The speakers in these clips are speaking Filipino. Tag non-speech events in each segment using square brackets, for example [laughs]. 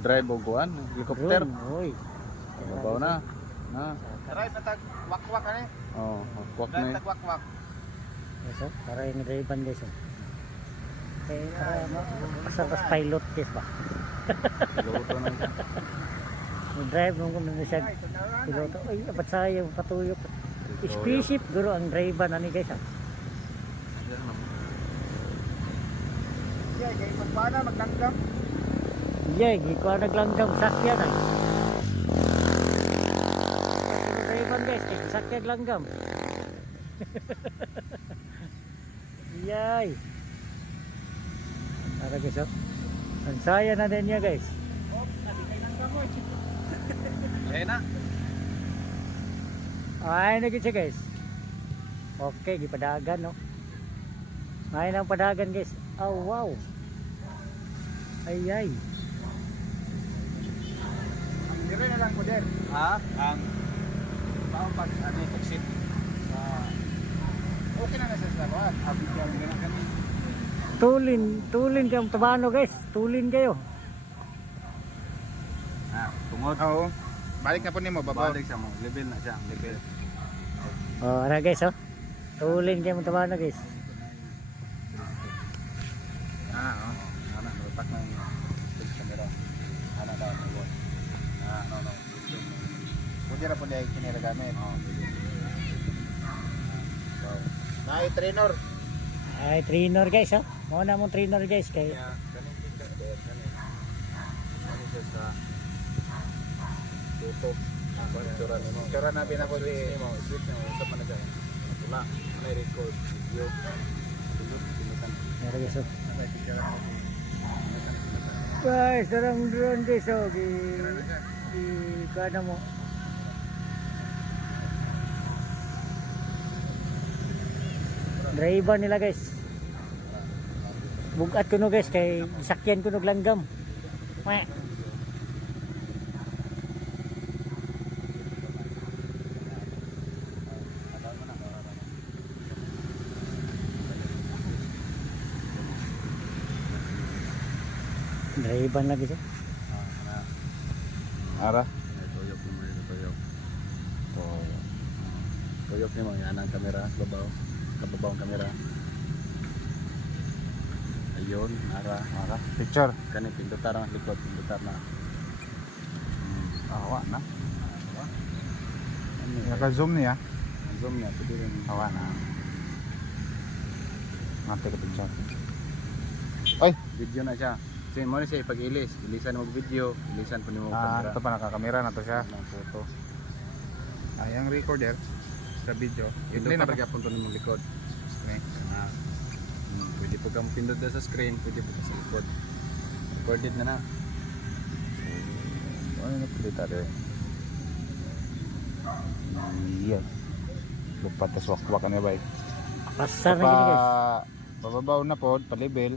drive o kuan, helicopter. Uy. Babaw na. Na. Drive na tag wakwak ani. Oh, kwak Drive na. tag wakwak. Yes, oh. Para yung driban guys. Oh. Eh, para pasabas pilot guys ba? Piloto na siya. [laughs] Mag-drive nung kung na siya piloto. Ay, apat sayang patuyok. Spaceship guro ang driver na ni guys. Ah. Yeah, kay pagpana maglanggam. Yeah, giko naglanggam sakyan ay. Driver guys, kay sakyan langgam. [laughs] Yay. Para guys oh. Ang saya na din niya guys. Oh, sabi kay langgam mo. Eh na. Ay, nagit siya guys. Okay, gipadagan no. Ay nang padagan guys. Oh wow. Ay ay. Ang ko der. Ha? Ang baon pag ano exit. Ah. Okay na na sa saruan. Abi ka na kami. Tulin, tulin kayo tabano guys. Tulin kayo. Ah, tungod. Oo. Balik na po nimo babaw. Balik siya mo. Level na siya. Level. Oh, ara guys oh. Tulin kayo tabano guys. Ah, oh. Ana, natak na yung fixed camera. Ana daw, iwan. Ah, no, no. Pwede ra po niya kinira gamit. Oh, pwede. Wow. Na trainer. Ay, trainer guys oh. Mo na mong trainer guys kay Kaya, kaning picture ko, kaning. Kaning siya sa tutok. Ah, itsura ni mo. Itsura na pinako Switch di- ni mo, switch ni mo, usap na dyan. May record, video. Ara guys oh. Guys, darang drone guys oh. Gi kada mo. Driver nila guys. Bugat ko no guys kay sakyan ko no langgam. Meh. Driver lagi siya. Ara. Tuyok naman yun, tuyok. Tuyok. Tuyok ni mo, yan ang kamera, babaw. Kababaw ang kamera. Ayun, ara, ara. Picture. Kani pindutar ang likod, pindutar na. Hmm. Awa na. Ano, Naka-zoom niya. ang zoom niya, pwede rin. Awa na. Mati ka picture. Ay! Video na siya. Kasi mo na siya ipag-ilis. Ilisan mo video, ilisan po ni mo Ah, kamera. ito pa nakakamera na to siya. Ng photo. Ay, ang recorder sa video. Yun din na ako. pagkapon to ng likod. Okay. Ah. Hmm, pwede po kang pindot sa screen, pwede po sa likod. Recorded na na. Ano na pili tayo? Iya. Lupa tas wakwak na ba? Pasar na gini guys. bababaw na po, palibel.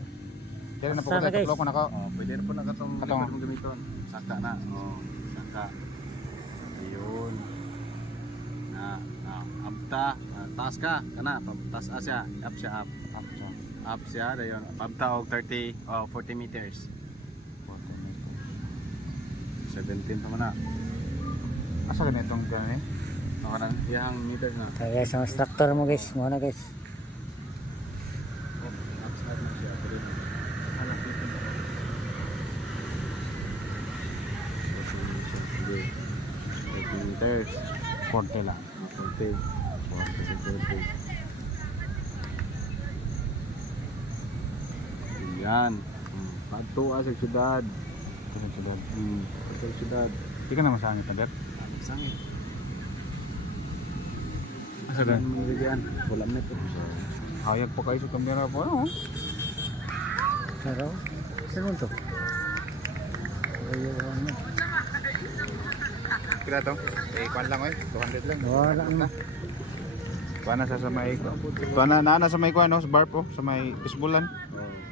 Kaya na po ko tuklok ko na ko. Oh, pwede na po na katong gamiton. Saka na. Oh, saka. Ayun. Na, ah, abta, ah, taas ka, kana, taas siya, up siya, up. Up siya. Up siya, dayon, abta og 30, oh, 40 meters. 17 pa man na. Asa ganitong gani? Ako na, iyang meters na. So guys, ang instructor mo guys. Mo na guys. Oh, na. 40 meters. 40 lang. 40. 40 sa 40. Yan. Hmm. Padto sa syudad. Ito sa syudad. Hmm. Sa syudad. Di ka na masangit na. Ang sangit. Asa nilagyan? Wala na ito. Hayag po kayo sa kamera po. Ano? Pero, saan mo to? Ayun ano. Kila to? Eh, kwan lang eh. 200 lang. Wala na. Kuha na sa sa may... Kuha na, na, na sa may kuha no? Sa bar po. Sa may pisbulan.